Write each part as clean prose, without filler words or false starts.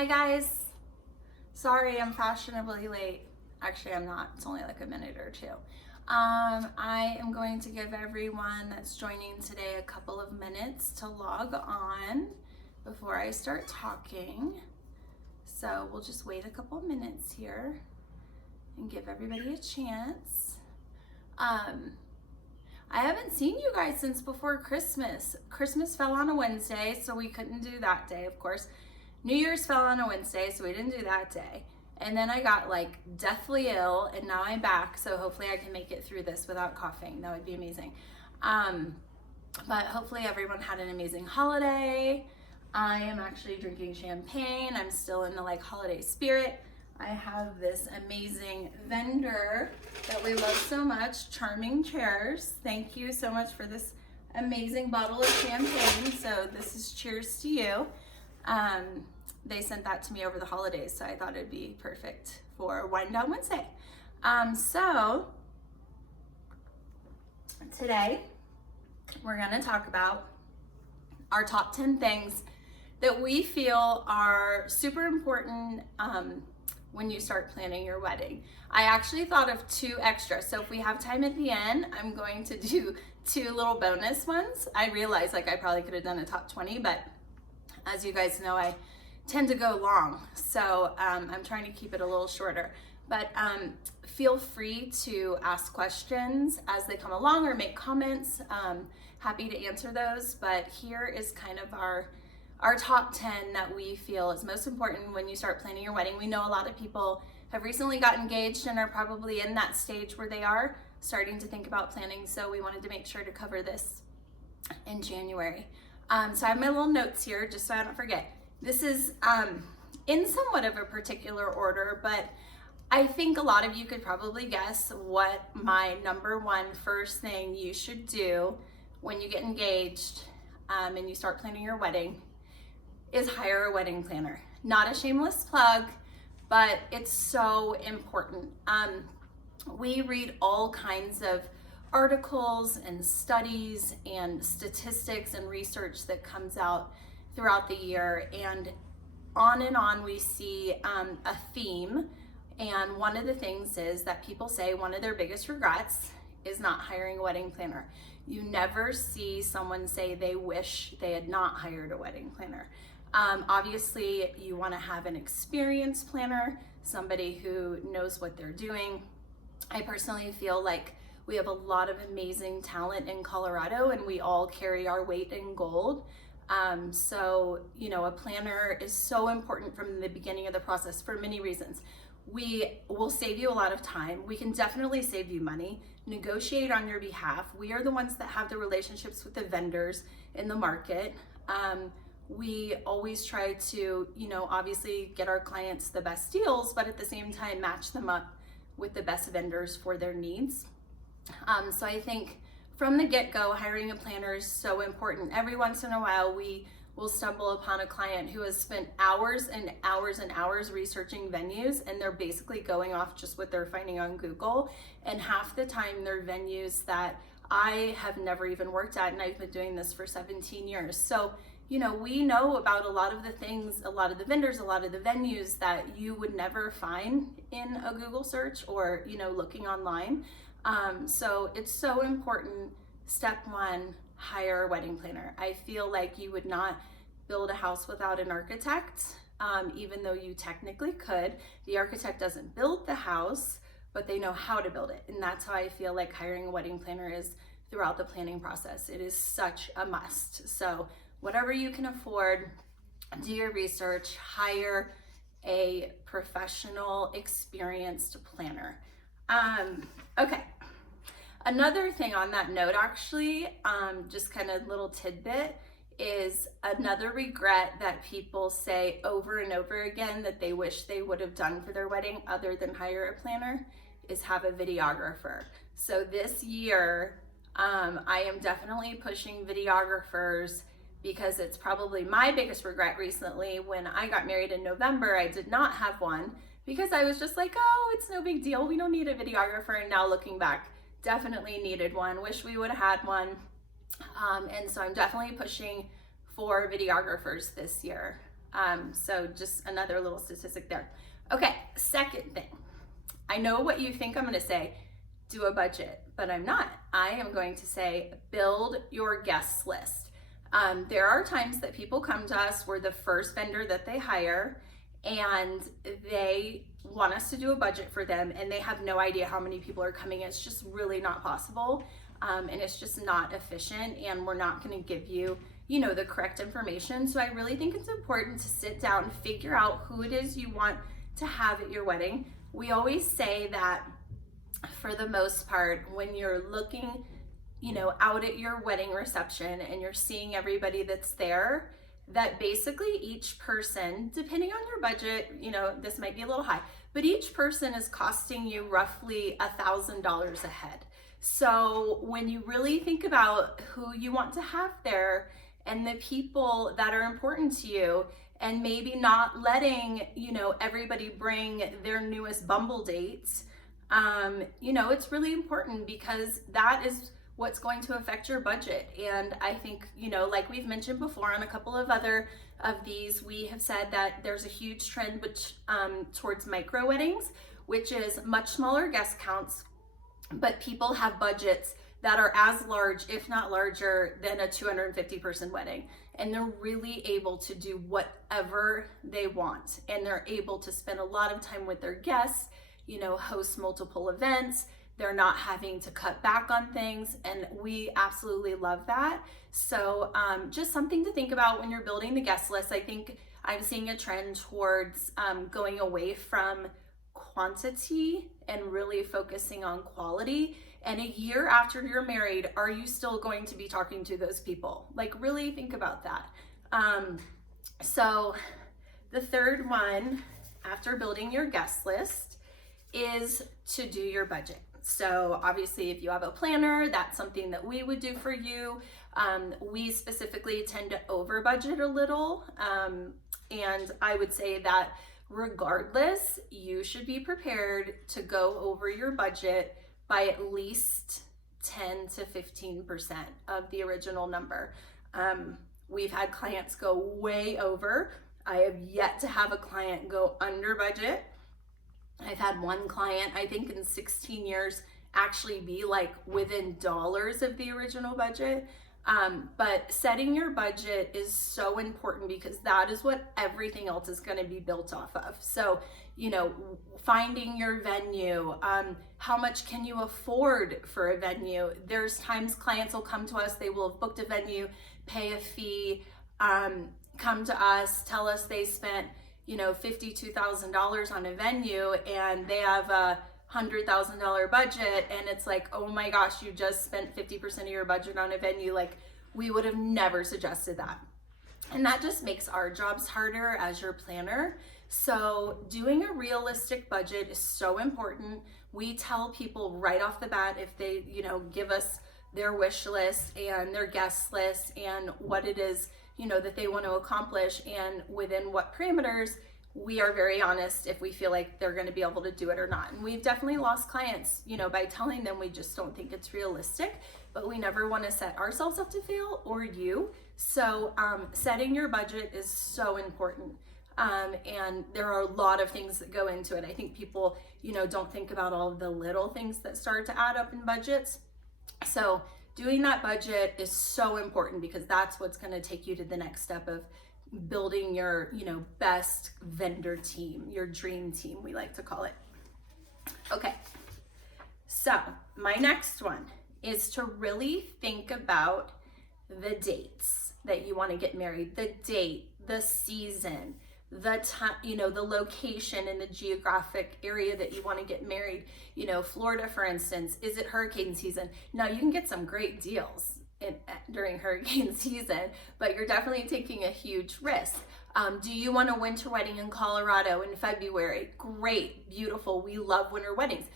Hi guys. Sorry I'm fashionably late. Actually, I'm not. It's only like a minute or two. I am going to give everyone that's joining today a couple of minutes to log on before I start talking. So we'll just wait a couple minutes here and give everybody a chance. I haven't seen you guys since before Christmas. Christmas fell on a Wednesday, so we couldn't do that day, of course. New Year's fell on a Wednesday, so we didn't do that day. And then I got like deathly ill, and now I'm back, so hopefully I can make it through this without coughing. That would be amazing. But hopefully everyone had an amazing holiday. I am actually drinking champagne. I'm still in the like holiday spirit. I have this amazing vendor that we love so much, Charming Chairs. Thank you so much for this amazing bottle of champagne. So this is cheers to you. They sent that to me over the holidays, so I thought it'd be perfect for Winedown Wednesday. So today we're gonna talk about our top 10 things that we feel are super important when you start planning your wedding. I actually thought of 2 extra, so if we have time at the end, I'm going to do 2 little bonus ones. I realize like I probably could have done a top 20, but as you guys know, I tend to go long, so I'm trying to keep it a little shorter. But feel free to ask questions as they come along or make comments. Happy to answer those, but here is kind of our top 10 that we feel is most important when you start planning your wedding. We know a lot of people have recently got engaged and are probably in that stage where they are starting to think about planning, so we wanted to make sure to cover this in January. So I have my little notes here just so I don't forget. This is in somewhat of a particular order, but I think a lot of you could probably guess what my number 1 first thing you should do when you get engaged and you start planning your wedding is hire a wedding planner. Not a shameless plug, but it's so important. We read all kinds of articles and studies and statistics and research that comes out throughout the year, and on we see a theme. And one of the things is that people say one of their biggest regrets is not hiring a wedding planner. You never see someone say they wish they had not hired a wedding planner. Obviously, you want to have an experienced planner, somebody who knows what they're doing. I personally feel like we have a lot of amazing talent in Colorado, and we all carry our weight in gold. So, you know, a planner is so important from the beginning of the process for many reasons. We will save you a lot of time. We can definitely save you money, negotiate on your behalf. We are the ones that have the relationships with the vendors in the market. We always try to, you know, obviously get our clients the best deals, but at the same time, match them up with the best vendors for their needs. So I think from the get-go, hiring a planner is so important. Every once in a while, we will stumble upon a client who has spent hours and hours and hours researching venues, and they're basically going off just what they're finding on Google. And half the time, they're venues that I have never even worked at, and I've been doing this for 17 years. So, you know, we know about a lot of the things, a lot of the vendors, a lot of the venues that you would never find in a Google search or, you know, looking online. So it's so important. Step 1, hire a wedding planner. I feel like you would not build a house without an architect, even though you technically could. The architect doesn't build the house, but they know how to build it. And that's how I feel like hiring a wedding planner is throughout the planning process. It is such a must. So whatever you can afford, do your research, hire a professional, experienced planner. Okay. Another thing on that note, actually, just kind of little tidbit, is another regret that people say over and over again that they wish they would have done for their wedding other than hire a planner is have a videographer. So this year, I am definitely pushing videographers because it's probably my biggest regret recently. When I got married in November, I did not have one because I was just like, oh, it's no big deal. We don't need a videographer. And now looking back, definitely needed one. Wish we would have had one. And so I'm definitely pushing for videographers this year. So just another little statistic there. Okay, second thing. I know what you think I'm gonna say, do a budget, but I'm not. I am going to say, build your guest list. There are times that people come to us, we're the first vendor that they hire, and they want us to do a budget for them, and they have no idea how many people are coming. It's just really not possible, and it's just not efficient, and we're not gonna give you, the correct information. So I really think it's important to sit down and figure out who it is you want to have at your wedding. We always say that for the most part, when you're looking, out at your wedding reception and you're seeing everybody that's there, that basically each person, depending on your budget, this might be a little high, but each person is costing you roughly $1,000 a head. So when you really think about who you want to have there and the people that are important to you, and maybe not letting, everybody bring their newest Bumble dates, it's really important, because that is what's going to affect your budget. And I think, like we've mentioned before on a couple of other of these, we have said that there's a huge trend towards micro weddings, which is much smaller guest counts, but people have budgets that are as large, if not larger, than a 250 person wedding. And they're really able to do whatever they want. And they're able to spend a lot of time with their guests, host multiple events. They're not having to cut back on things. And we absolutely love that. So just something to think about when you're building the guest list. I think I'm seeing a trend towards going away from quantity and really focusing on quality. And a year after you're married, are you still going to be talking to those people? Like, really think about that. So the third one, after building your guest list, is to do your budget. So obviously, if you have a planner, that's something that we would do for you. We specifically tend to over budget a little. And I would say that regardless, you should be prepared to go over your budget by at least 10 to 15% of the original number. We've had clients go way over. I have yet to have a client go under budget. I've had one client, I think in 16 years, actually be like within dollars of the original budget. But setting your budget is so important, because that is what everything else is going to be built off of. So, finding your venue, how much can you afford for a venue? There's times clients will come to us, they will have booked a venue, pay a fee, come to us, tell us they spent, $52,000 on a venue, and they have a $100,000 budget, and it's like, oh my gosh, you just spent 50% of your budget on a venue. Like, we would have never suggested that. And that just makes our jobs harder as your planner. So doing a realistic budget is so important. We tell people right off the bat, if they, give us their wish list and their guest list and what it is, that they want to accomplish and within what parameters, we are very honest if we feel like they're going to be able to do it or not. And we've definitely lost clients, by telling them we just don't think it's realistic, but we never want to set ourselves up to fail, or you. So setting your budget is so important. And there are a lot of things that go into it. I think people, don't think about all of the little things that start to add up in budgets. So doing that budget is so important, because that's what's going to take you to the next step of building your, best vendor team, your dream team, we like to call it. Okay. So my next one is to really think about the dates that you want to get married, the date, the season, the time, the location and the geographic area that you want to get married. Florida, for instance, is it hurricane season? Now, you can get some great deals during hurricane season, but you're definitely taking a huge risk. Do you want a winter wedding in Colorado in February? Great, beautiful. We love winter weddings.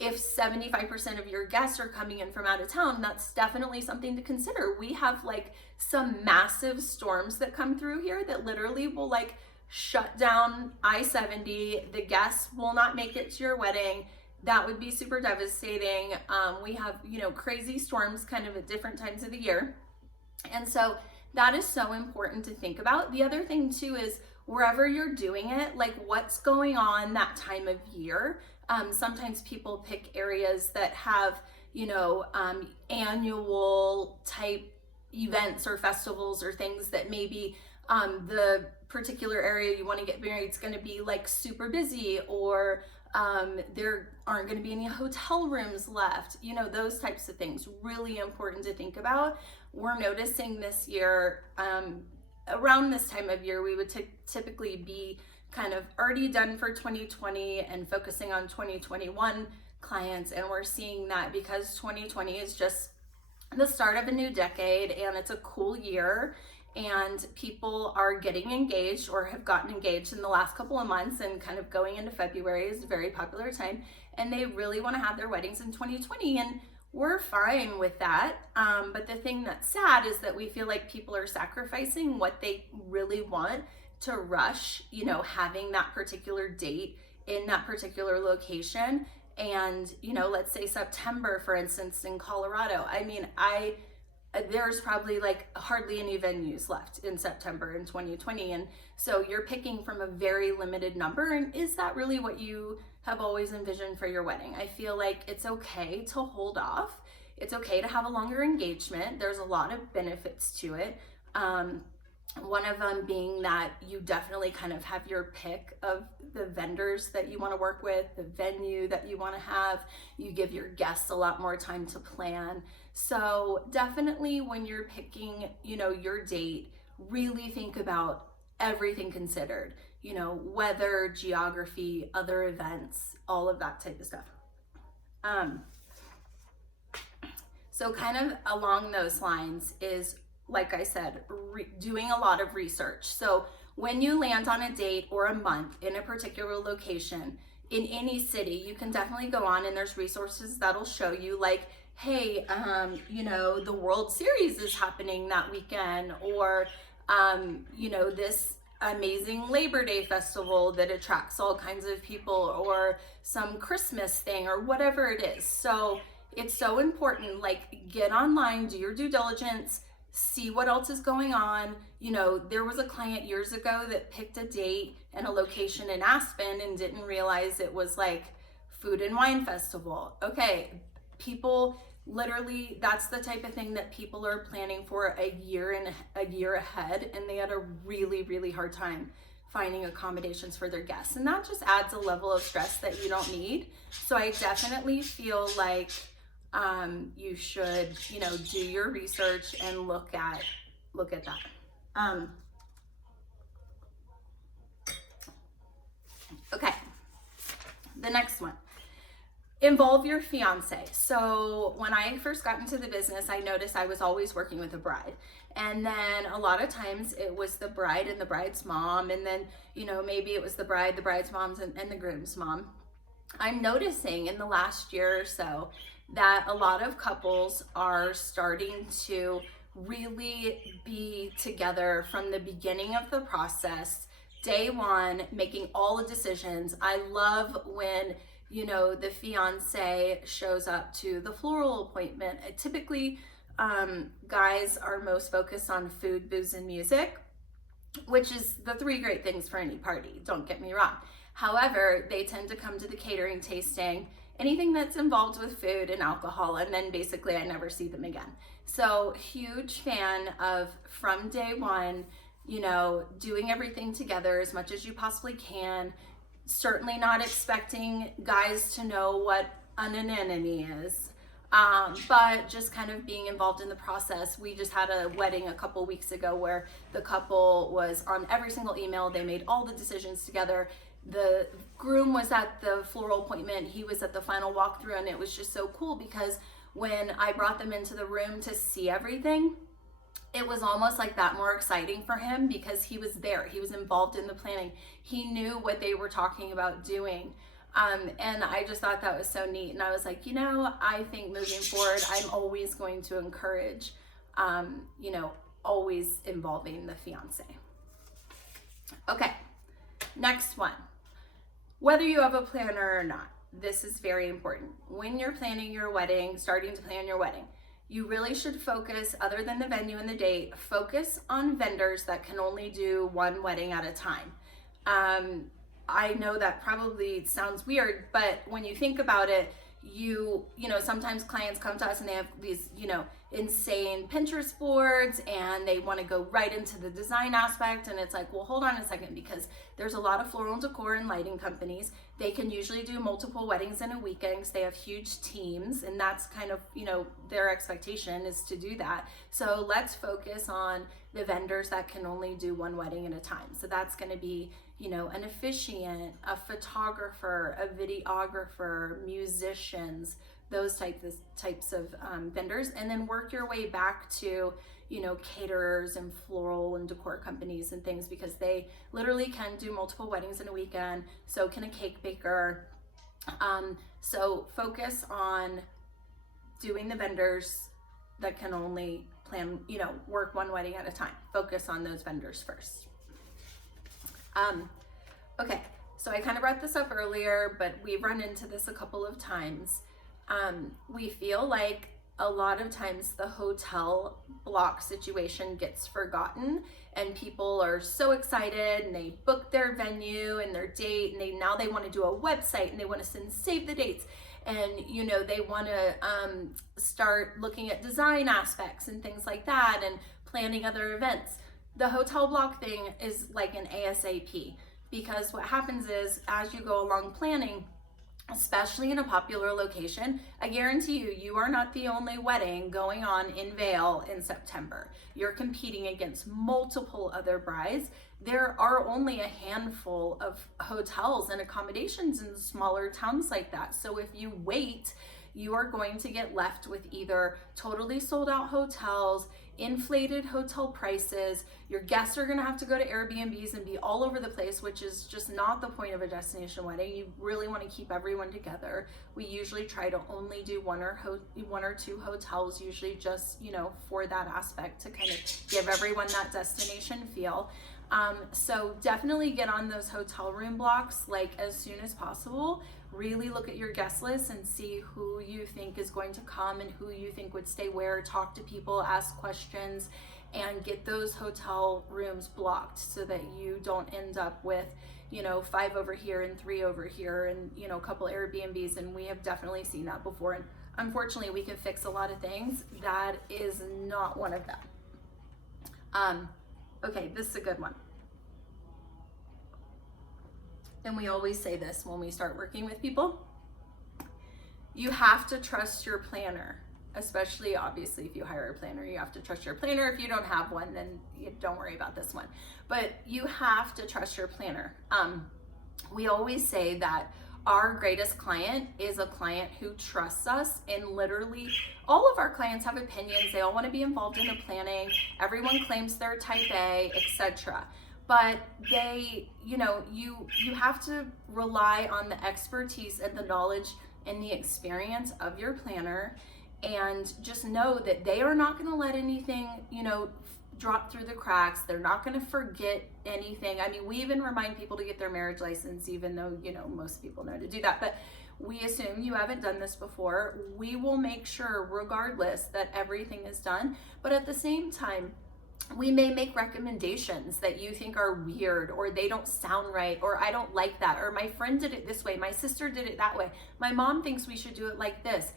If 75% of your guests are coming in from out of town, that's definitely something to consider. We have like some massive storms that come through here that literally will like shut down I-70. The guests will not make it to your wedding. That would be super devastating. We have, crazy storms kind of at different times of the year. And so that is so important to think about. The other thing too is wherever you're doing it, like what's going on that time of year. Sometimes people pick areas that have, annual type events or festivals or things that maybe the particular area you want to get married is going to be like super busy, or there aren't going to be any hotel rooms left, those types of things. Really important to think about. We're noticing this year, around this time of year, we would typically be kind of already done for 2020 and focusing on 2021 clients. And we're seeing that because 2020 is just the start of a new decade and it's a cool year, and people are getting engaged or have gotten engaged in the last couple of months, and kind of going into February is a very popular time, and they really want to have their weddings in 2020, and we're fine with that. But the thing that's sad is that we feel like people are sacrificing what they really want to rush, having that particular date in that particular location. And, let's say September, for instance, in Colorado. I mean, there's probably like hardly any venues left in September in 2020. And so you're picking from a very limited number. And is that really what you have always envisioned for your wedding? I feel like it's okay to hold off. It's okay to have a longer engagement. There's a lot of benefits to it. One of them being that you definitely kind of have your pick of the vendors that you want to work with, the venue that you want to have. You give your guests a lot more time to plan. So definitely when you're picking, your date, really think about everything considered, weather, geography, other events, all of that type of stuff. So kind of along those lines is, like I said, doing a lot of research. So when you land on a date or a month in a particular location in any city, you can definitely go on, and there's resources that'll show you like, hey, the World Series is happening that weekend, or, this amazing Labor Day festival that attracts all kinds of people, or some Christmas thing, or whatever it is. So it's so important, like, get online, do your due diligence, see what else is going on. There was a client years ago that picked a date and a location in Aspen and didn't realize it was like food and wine festival. Okay, people literally, that's the type of thing that people are planning for a year ahead, and they had a really, really hard time finding accommodations for their guests. And that just adds a level of stress that you don't need. So I definitely feel like you should, do your research and look at that. Okay, the next one. Involve your fiance. So when I first got into the business, I noticed I was always working with a bride. And then a lot of times it was the bride and the bride's mom. And then, maybe it was the bride, the bride's moms, and the groom's mom. I'm noticing in the last year or so that a lot of couples are starting to really be together from the beginning of the process, day one, making all the decisions. I love when, the fiance shows up to the floral appointment. Typically, guys are most focused on food, booze, and music, which is the three great things for any party, don't get me wrong. However, they tend to come to the catering, tasting, anything that's involved with food and alcohol, and then basically I never see them again. So huge fan of, from day one, doing everything together as much as you possibly can. Certainly not expecting guys to know what an anemone is, but just kind of being involved in the process. We just had a wedding a couple weeks ago where the couple was on every single email. They made all the decisions together. The groom was at the floral appointment, he was at the final walkthrough, and it was just so cool because when I brought them into the room to see everything, it was almost like that more exciting for him because he was there, he was involved in the planning, he knew what they were talking about doing. And I just thought that was so neat. And I was like, I think moving forward, I'm always going to encourage, always involving the fiance. Okay, next one. Whether you have a planner or not, this is very important. When you're planning your wedding, starting to plan your wedding, you really should focus, other than the venue and the date, focus on vendors that can only do one wedding at a time. I know that probably sounds weird, but when you think about it, you know, sometimes clients come to us and they have these, you know, insane Pinterest boards and they want to go right into the design aspect, and it's like, well, hold on a second, because there's a lot of floral decor and lighting companies. They can usually do multiple weddings in a weekend. They have huge teams, and that's kind of, you know, their expectation is to do that. So let's focus on the vendors that can only do one wedding at a time. So that's going to be, you know, an officiant, a photographer, a videographer, musicians, those types of vendors, and then work your way back to, you know, caterers and floral and decor companies and things, because they literally can do multiple weddings in a weekend. So can a cake baker. So focus on doing the vendors that can only plan, you know, work one wedding at a time. Focus on those vendors first. Okay, so I kind of brought this up earlier, but we've run into this a couple of times. We feel like a lot of times the hotel block situation gets forgotten, and people are so excited and they book their venue and their date, and now they want to do a website and they want to save the dates, and you know, they want to start looking at design aspects and things like that and planning other events. The hotel block thing is like an ASAP, because what happens is, as you go along planning, especially in a popular location, I guarantee you, you are not the only wedding going on in Vail in September. You're competing against multiple other brides. There are only a handful of hotels and accommodations in smaller towns like that. So if you wait, you are going to get left with either totally sold out hotels, inflated hotel prices. Your guests are going to have to go to Airbnbs and be all over the place, which is just not the point of a destination wedding. You really want to keep everyone together. We usually try to only do one or two hotels, usually just, you know, for that aspect, to kind of give everyone that destination feel. So definitely get on those hotel room blocks like as soon as possible. Really look at your guest list and see who you think is going to come and who you think would stay where. Talk to people, ask questions, and get those hotel rooms blocked so that you don't end up with, you know, 5 over here and 3 over here and, you know, a couple Airbnbs. And we have definitely seen that before. And unfortunately, we can fix a lot of things. That is not one of them. Okay, this is a good one. And we always say this when we start working with people. You have to trust your planner, especially obviously if you hire a planner, you have to trust your planner. If you don't have one, then don't worry about this one. But you have to trust your planner. We always say that our greatest client is a client who trusts us, and literally all of our clients have opinions. They all want to be involved in the planning. Everyone claims they're type A, etc. But they, you know, you have to rely on the expertise and the knowledge and the experience of your planner, and just know that they are not going to let anything, you know, drop through the cracks. They're not going to forget anything. I mean, we even remind people to get their marriage license, even though, you know, most people know to do that. But we assume you haven't done this before. We will make sure regardless that everything is done. But at the same time, we may make recommendations that you think are weird, or they don't sound right, or I don't like that, or my friend did it this way, my sister did it that way, my mom thinks we should do it like this.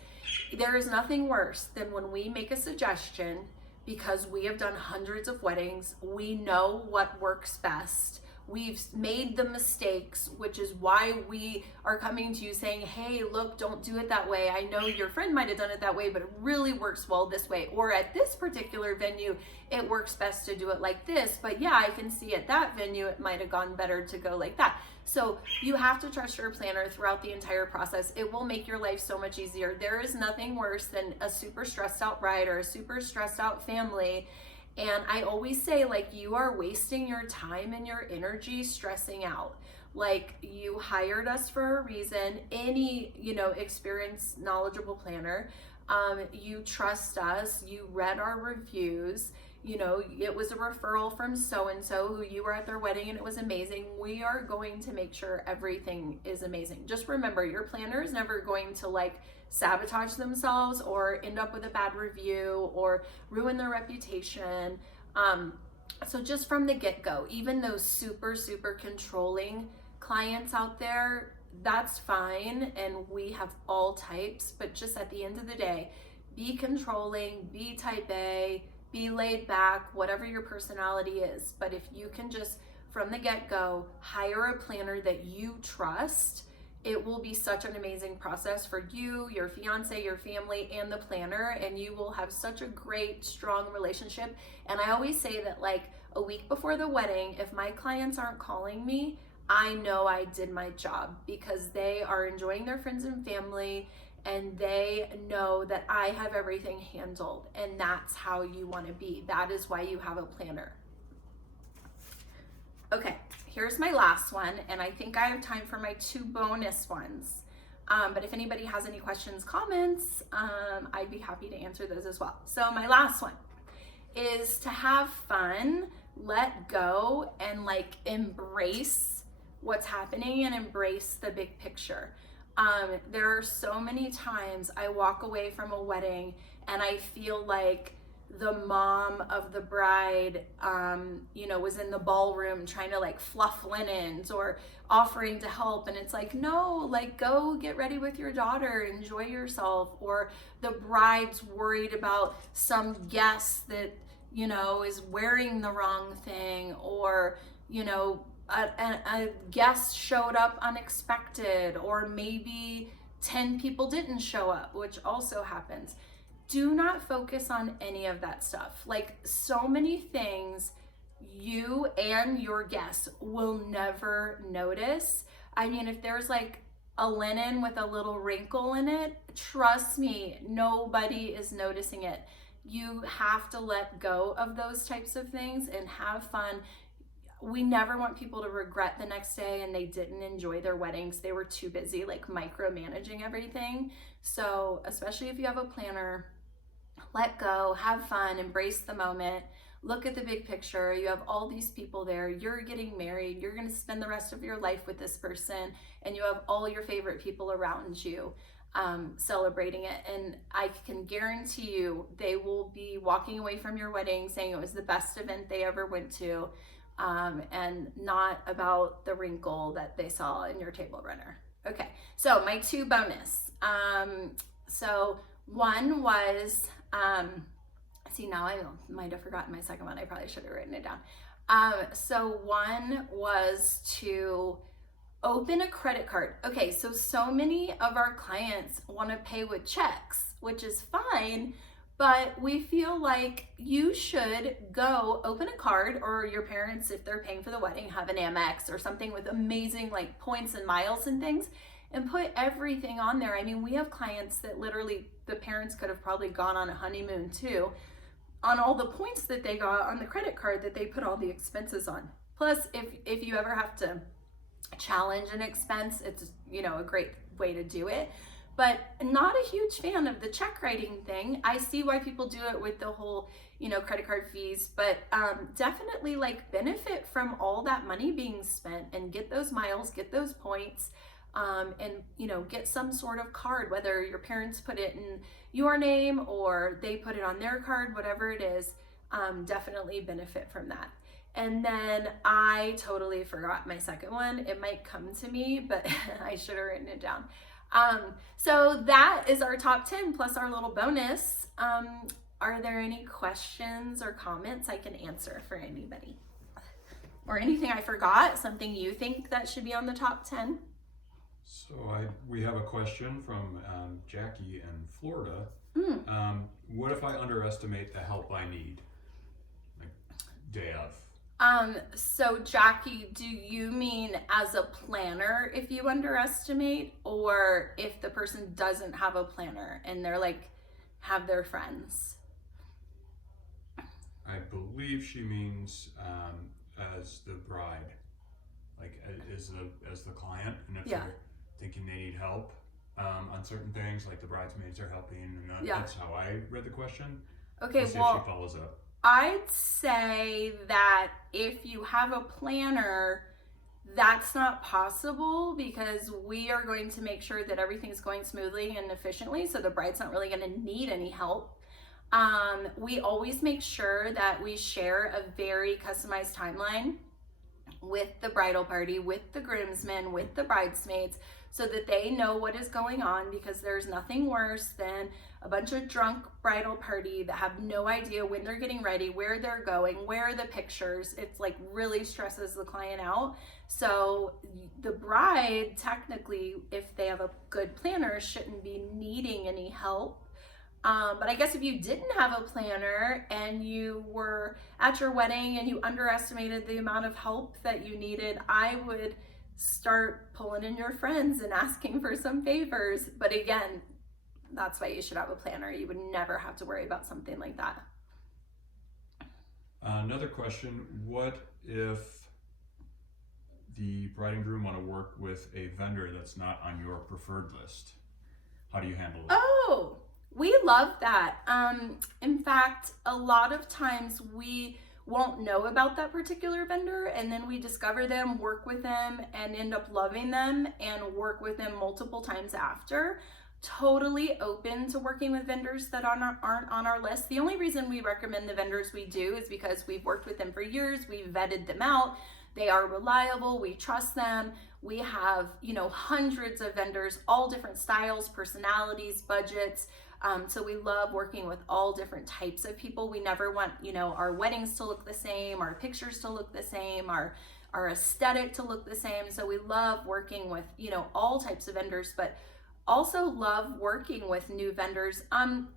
There is nothing worse than when we make a suggestion, because we have done hundreds of weddings. We know what works best. We've made the mistakes, which is why we are coming to you saying, hey, look, don't do it that way. I know your friend might have done it that way, but it really works well this way. Or at this particular venue, it works best to do it like this. But yeah, I can see at that venue, it might have gone better to go like that. So you have to trust your planner throughout the entire process. It will make your life so much easier. There is nothing worse than a super stressed out bride or a super stressed out family. And I always say, like, you are wasting your time and your energy stressing out. Like, you hired us for a reason. Any, you know, experienced, knowledgeable planner. You trust us. You read our reviews. You know, it was a referral from so-and-so who you were at their wedding and it was amazing. We are going to make sure everything is amazing. Just remember, your planner is never going to like sabotage themselves or end up with a bad review or ruin their reputation. So just from the get-go, even those super, super controlling clients out there, that's fine. And we have all types, but just at the end of the day, be controlling, be type A, be laid back, whatever your personality is. But if you can just from the get-go hire a planner that you trust, it will be such an amazing process for you, your fiance, your family, and the planner, and you will have such a great, strong relationship. And I always say that like a week before the wedding, if my clients aren't calling me, I know I did my job, because they are enjoying their friends and family and they know that I have everything handled, and that's how you want to be. That is why you have a planner. Okay, here's my last one, and I think I have time for my 2 bonus ones. But if anybody has any questions, comments, I'd be happy to answer those as well. So my last one is to have fun, let go, and like embrace what's happening and embrace the big picture. There are so many times I walk away from a wedding and I feel like the mom of the bride, was in the ballroom trying to like fluff linens or offering to help. And it's like, no, like go get ready with your daughter, enjoy yourself. Or the bride's worried about some guest that, is wearing the wrong thing, or, a guest showed up unexpected, or maybe 10 people didn't show up, which also happens. Do not focus on any of that stuff. Like, so many things you and your guests will never notice. I mean, if there's like a linen with a little wrinkle in it, trust me, nobody is noticing it. You have to let go of those types of things and have fun. We never want people to regret the next day and they didn't enjoy their weddings. They were too busy like micromanaging everything. So especially if you have a planner, let go, have fun, embrace the moment, look at the big picture. You have all these people there. You're getting married. You're going to spend the rest of your life with this person, and you have all your favorite people around you celebrating it. And I can guarantee you they will be walking away from your wedding saying it was the best event they ever went to, and not about the wrinkle that they saw in your table runner. Okay, so my 2 bonus. So one was, see, now I might have forgotten my second one. I probably should have written it down. So one was to open a credit card. Okay, so many of our clients want to pay with checks, which is fine, but we feel like you should go open a card, or your parents, if they're paying for the wedding, have an Amex or something with amazing like points and miles and things, and put everything on there. I mean, we have clients that literally the parents could have probably gone on a honeymoon too, on all the points that they got on the credit card that they put all the expenses on. Plus, if you ever have to challenge an expense, it's a great way to do it. But not a huge fan of the check writing thing. I see why people do it with the whole credit card fees, but definitely like benefit from all that money being spent and get those miles, get those points, and get some sort of card, whether your parents put it in your name or they put it on their card, whatever it is. Definitely benefit from that. And then I totally forgot my second one. It might come to me, but I should have written it down. So that is our top 10 plus our little bonus. Are there any questions or comments I can answer for anybody? Or anything I forgot, something you think that should be on the top 10? So we have a question from Jackie in Florida. What if I underestimate the help I need, like day of? So Jackie, do you mean as a planner if you underestimate, or if the person doesn't have a planner and they're like, have their friends? I believe she means as the bride, like as the client, and if they're thinking they need help on certain things, like the bridesmaids are helping, and that's how I read the question. Okay, We'll see if she follows up. I'd say that if you have a planner, That's not possible because we are going to make sure that everything's going smoothly and efficiently, so the bride's not really going to need any help. We always make sure that we share a very customized timeline with the bridal party, with the groomsmen, with the bridesmaids, so that they know what is going on, because there's nothing worse than a bunch of drunk bridal party that have no idea when they're getting ready, where they're going, where are the pictures. It's like really stresses the client out. So the bride, technically, if they have a good planner, shouldn't be needing any help. But I guess if you didn't have a planner and you were at your wedding and you underestimated the amount of help that you needed, I would start pulling in your friends and asking for some favors. But again, that's why you should have a planner. You would never have to worry about something like that. Another question, what if the bride and groom want to work with a vendor that's not on your preferred list? How do you handle it? Oh, we love that. In fact, a lot of times we won't know about that particular vendor, and then we discover them, work with them, and end up loving them and work with them multiple times after. Totally open to working with vendors that aren't on our list. The only reason we recommend the vendors we do is because we've worked with them for years, we've vetted them out, they are reliable, we trust them. We have, hundreds of vendors, all different styles, personalities, budgets. So we love working with all different types of people. We never want, our weddings to look the same, our pictures to look the same, our aesthetic to look the same. So we love working with, all types of vendors, but also love working with new vendors.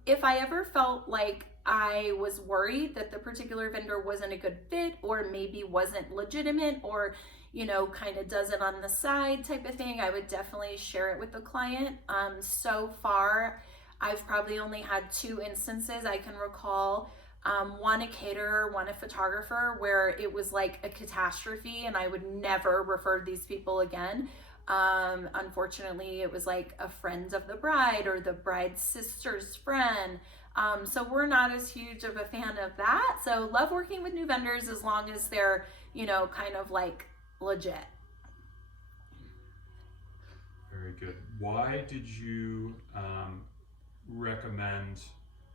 If I ever felt like I was worried that the particular vendor wasn't a good fit, or maybe wasn't legitimate, or kind of does it on the side type of thing, I would definitely share it with the client. So far, I've probably only had 2 instances I can recall. One a caterer, one a photographer, where it was like a catastrophe and I would never refer these people again. Unfortunately, it was like a friend of the bride or the bride's sister's friend. So we're not as huge of a fan of that. So love working with new vendors as long as they're, kind of like legit. Very good. Why did you recommend,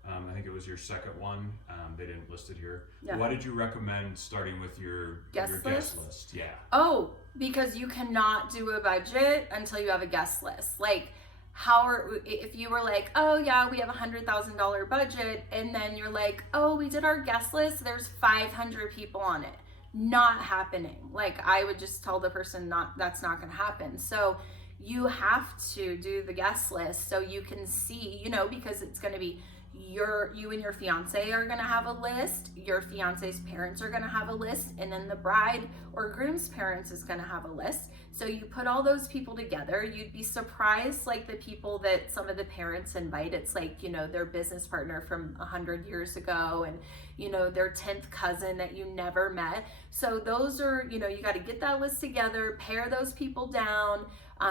I think it was your second one, they didn't list it here. Yeah. Why did you recommend starting with your guest list? Yeah. Oh, because you cannot do a budget until you have a guest list. Like, if you were like, oh yeah, we have $100,000 budget, and then you're like, oh, we did our guest list, there's 500 people on it. Not happening. Like, I would just tell the person that's not gonna happen. So you have to do the guest list so you can see, because it's gonna be you and your fiance are gonna have a list, your fiance's parents are gonna have a list, and then the bride or groom's parents is gonna have a list. So you put all those people together. You'd be surprised, like the people that some of the parents invite. It's like, their business partner from 100 years ago, and their 10th cousin that you never met. So those are, you got to get that list together, pare those people down.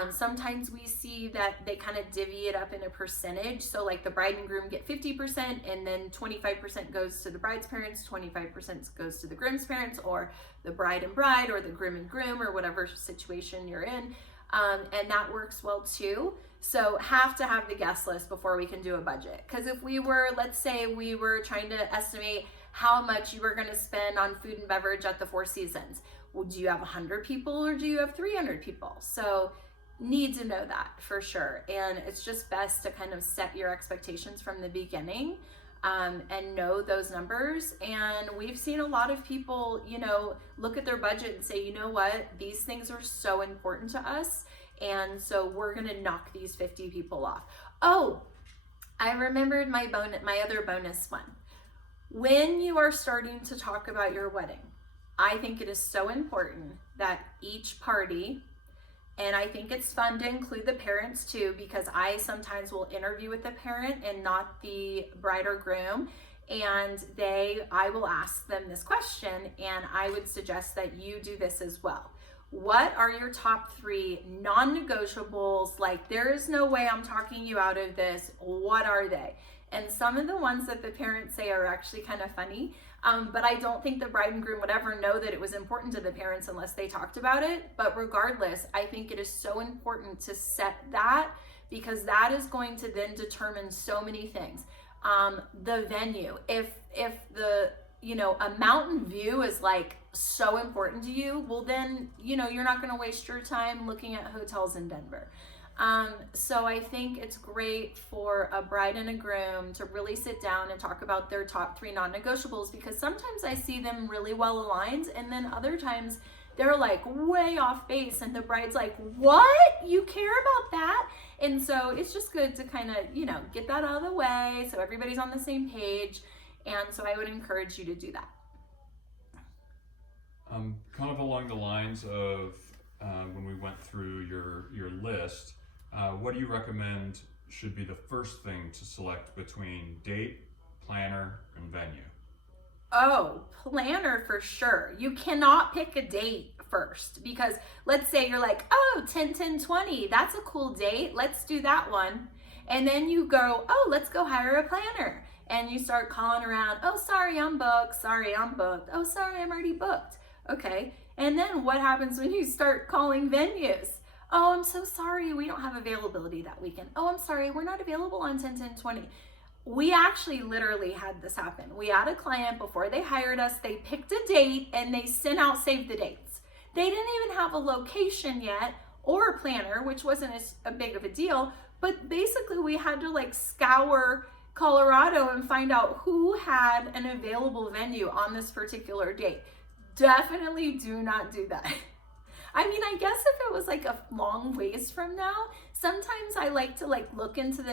Sometimes we see that they kind of divvy it up in a percentage. So like the bride and groom get 50%, and then 25% goes to the bride's parents, 25% goes to the groom's parents, or the bride and bride, or the groom and groom, or whatever situation you're in. And that works well too. So have to have the guest list before we can do a budget. Because if let's say we were trying to estimate how much you were going to spend on food and beverage at the Four Seasons. Well, do you have 100 people or do you have 300 people? So need to know that for sure. And it's just best to kind of set your expectations from the beginning, and know those numbers. And we've seen a lot of people, look at their budget and say, you know what, these things are so important to us, and so we're gonna knock these 50 people off. Oh, I remembered my other bonus one. When you are starting to talk about your wedding, I think it is so important that each party, and I think it's fun to include the parents too, because I sometimes will interview with the parent and not the bride or groom, and I will ask them this question, and I would suggest that you do this as well. what are your top 3 non-negotiables? Like, there is no way I'm talking you out of this. What are they? And some of the ones that the parents say are actually kind of funny, but I don't think the bride and groom would ever know that it was important to the parents unless they talked about it. But regardless, I think it is so important to set that, because that is going to then determine so many things. The venue, if the, you know, a mountain view is like so important to you, well then, you know, you're not going to waste your time looking at hotels in Denver. So I think it's great for a bride and a groom to really sit down and talk about their top 3 non-negotiables, because sometimes I see them really well aligned, and then other times they're like way off base, and the bride's like, what? You care about that? And so it's just good to kind of, you know, get that out of the way so everybody's on the same page. And so I would encourage you to do that. Kind of along the lines of when we went through your list, what do you recommend should be the first thing to select between date, planner, and venue? Oh, planner for sure. You cannot pick a date first, because let's say you're like, oh, 10-10-20, that's a cool date. Let's do that one. And then you go, oh, let's go hire a planner. And you start calling around, oh, sorry, I'm booked. Sorry, I'm booked. Oh, sorry, I'm already booked. Okay. And then what happens when you start calling venues? Oh, I'm so sorry, we don't have availability that weekend. Oh, I'm sorry, we're not available on 10-10-20. We actually literally had this happen. We had a client, before they hired us, they picked a date and they sent out save the dates. They didn't even have a location yet or a planner, which wasn't as a big of a deal, but basically we had to like scour Colorado and find out who had an available venue on this particular date. Definitely do not do that. I mean, I guess if it was like a long ways from now, sometimes I like to like look into the